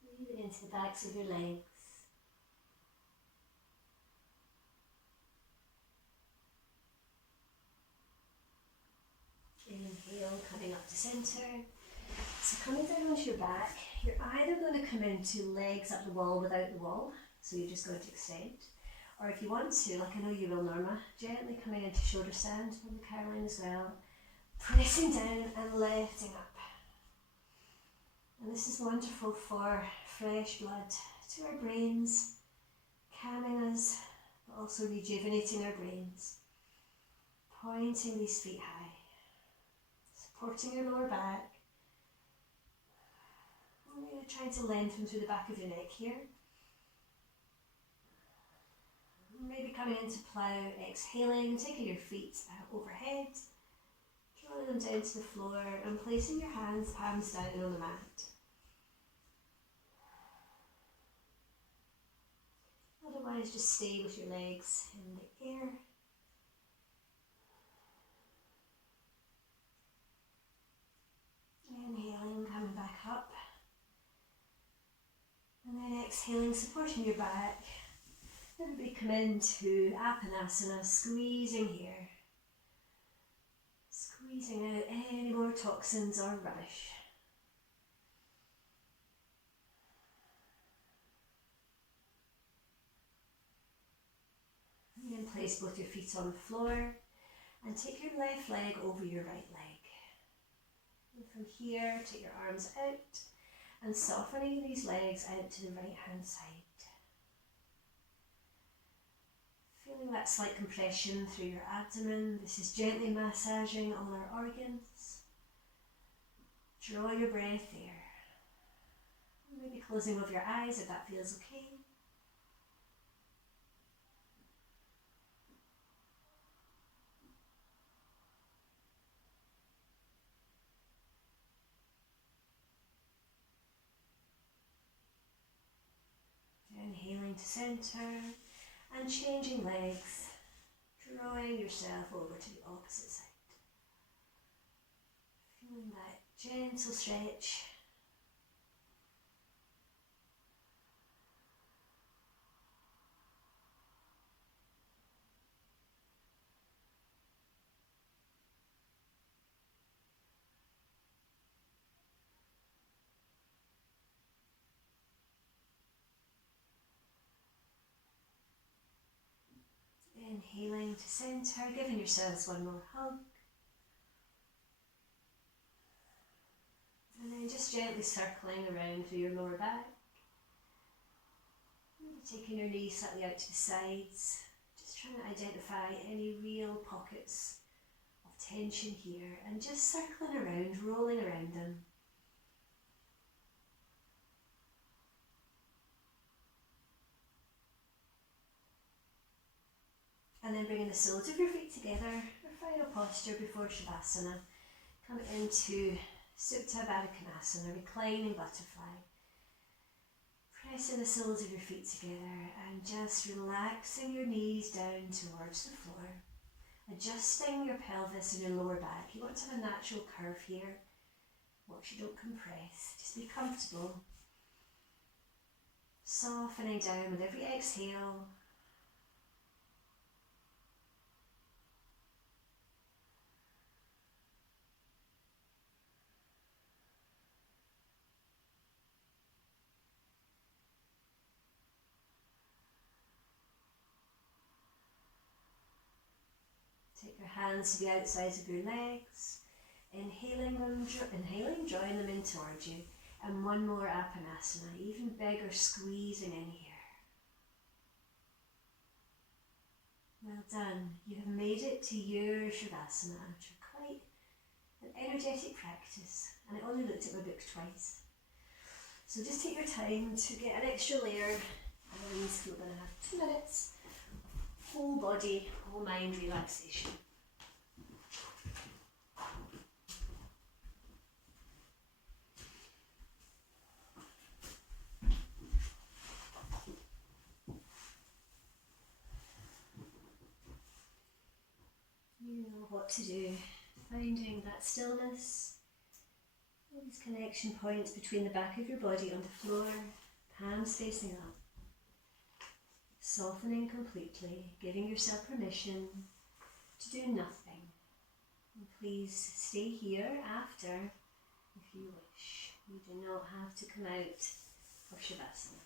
Breathing into the backs of your legs. Inhale, coming up to centre. So coming down onto your back, you're either going to come into legs up the wall without the wall, so you're just going to extend. Or if you want to, like I know you will, Norma, gently coming into shoulder stand, and Caroline as well. Pressing down and lifting up. And this is wonderful for fresh blood to our brains, calming us, but also rejuvenating our brains. Pointing these feet high, supporting your lower back. And we're trying to lengthen through the back of your neck here. Maybe coming into plough, exhaling, taking your feet overhead. Drawing them down to the floor and placing your hands, palms down on the mat. Otherwise, just stay with your legs in the air. Inhaling, coming back up. And then exhaling, supporting your back. Everybody come into Appanasana, squeezing here. Squeezing out any more toxins or rubbish. And then place both your feet on the floor and take your left leg over your right leg. And from here, take your arms out and softening these legs out to the right hand side. Feeling that slight compression through your abdomen. This is gently massaging all our organs. Draw your breath there. Maybe closing of your eyes if that feels okay. Inhaling to centre. And changing legs, drawing yourself over to the opposite side. Feeling that gentle stretch. Inhaling to centre, giving yourselves one more hug. And then just gently circling around through your lower back. Taking your knees slightly out to the sides, just trying to identify any real pockets of tension here and just circling around, rolling around them. And then bringing the soles of your feet together, our final posture before Shavasana. Come into Supta Baddha, reclining butterfly. Pressing the soles of your feet together and just relaxing your knees down towards the floor. Adjusting your pelvis and your lower back. You want to have a natural curve here. Watch you don't compress. Just be comfortable. Softening down with every exhale. Take your hands to the outsides of your legs. Inhaling, drawing them in towards you. And one more Appanasana, even bigger, squeezing in here. Well done. You have made it to your Shavasana after quite an energetic practice. And I only looked at my book twice. So just take your time to get an extra layer. And we're going to have 2 minutes. Whole body, whole mind relaxation. You know what to do. Finding that stillness, all these connection points between the back of your body on the floor, hands facing up. Softening completely, giving yourself permission to do nothing. And please stay here after if you wish. You do not have to come out of Shavasana.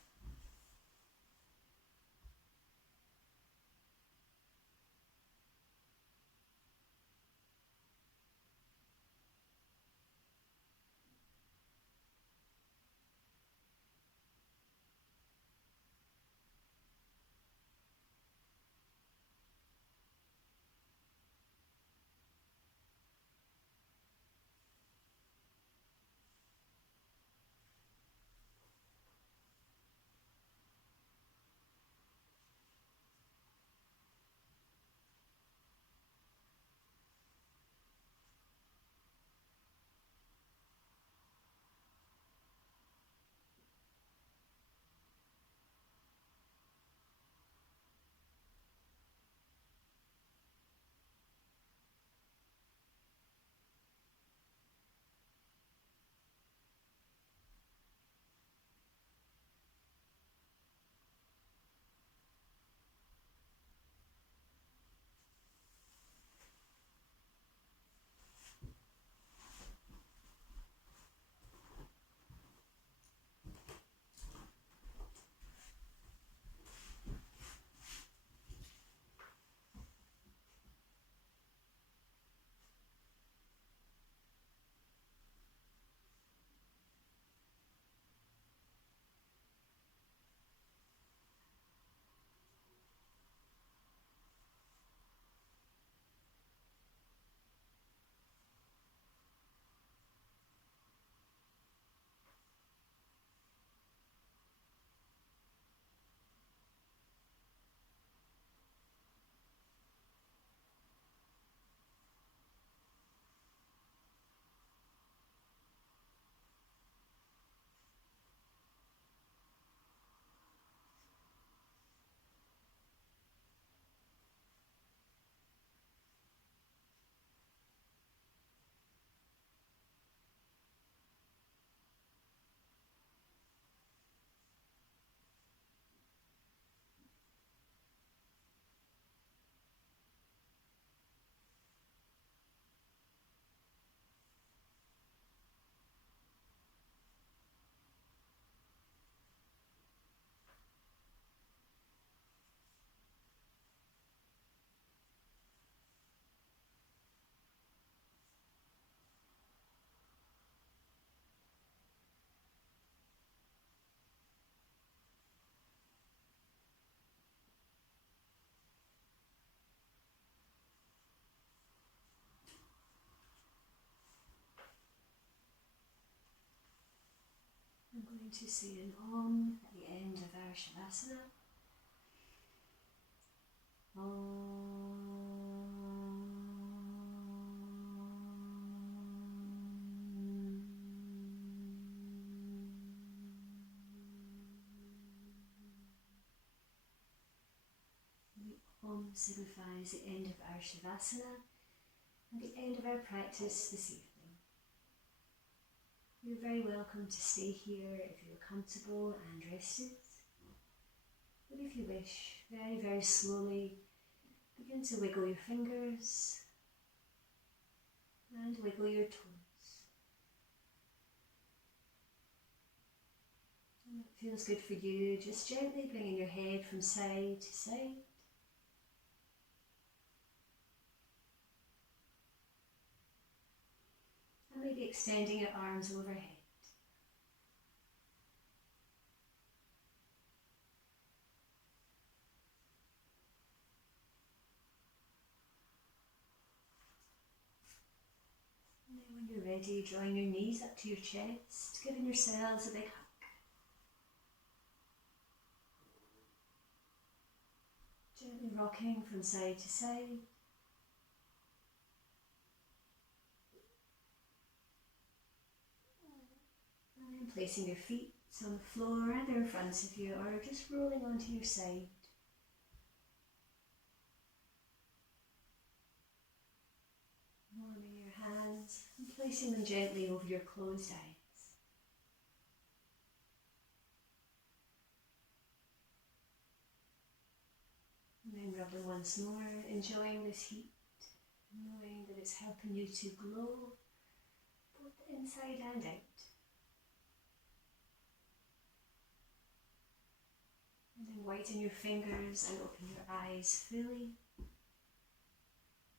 going to say an Om at the end of our Shavasana. Om signifies the end of our Shavasana and the end of our practice this evening. You're very welcome to stay here if you're comfortable and rested. But if you wish, very, very slowly, begin to wiggle your fingers and wiggle your toes. And it feels good for you, just gently bringing your head from side to side. And maybe extending your arms overhead. And then when you're ready, drawing your knees up to your chest, giving yourselves a big hug. Gently rocking from side to side. And then placing your feet on the floor either in front of you or just rolling onto your side. Warming your hands and placing them gently over your closed eyes. And then rub them once more, enjoying this heat, knowing that it's helping you to glow both inside and out. And then whiten your fingers and open your eyes fully.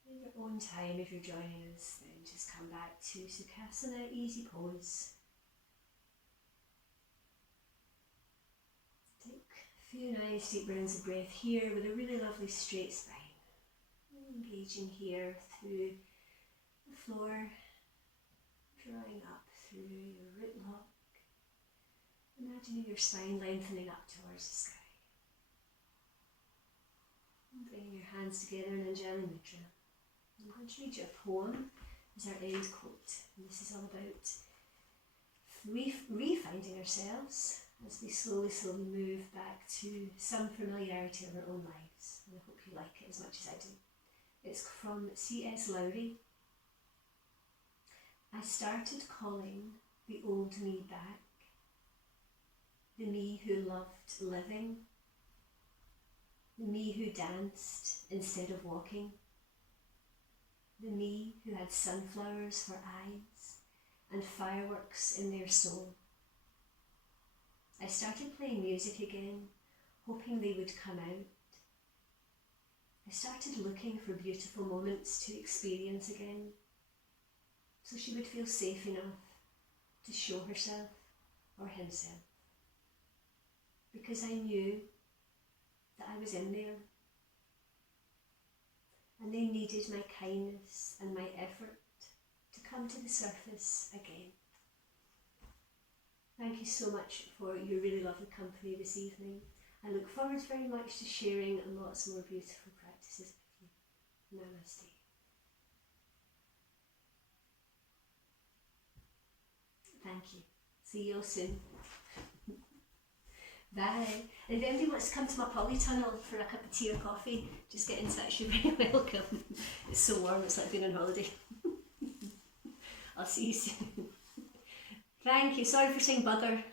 In your own time, if you're joining us, then just come back to Sukhasana, easy pose. Take a few nice deep rounds of breath here with a really lovely straight spine. Engaging here through the floor, drawing up through your root lock. Imagining your spine lengthening up towards the sky. And bringing your hands together in Anjali Mudra. I'm going to read you a poem as our end quote. And this is all about re-finding ourselves as we slowly move back to some familiarity of our own lives. And I hope you like it as much as I do. It's from C.S. Lowry. I started calling the old me back, the me who loved living, the me who danced instead of walking, the me who had sunflowers for eyes and fireworks in their soul. I started playing music again, hoping they would come out. I started looking for beautiful moments to experience again, so she would feel safe enough to show herself or himself. Because I knew that I was in there, and they needed my kindness and my effort to come to the surface again. Thank you so much for your really lovely company this evening. I look forward very much to sharing lots more beautiful practices with you. Namaste. Thank you. See you all soon. Bye. And if anybody wants to come to my polytunnel for a cup of tea or coffee, just get in touch. You're very welcome. It's so warm, it's like being on holiday. I'll see you soon. Thank you. Sorry for saying bugger.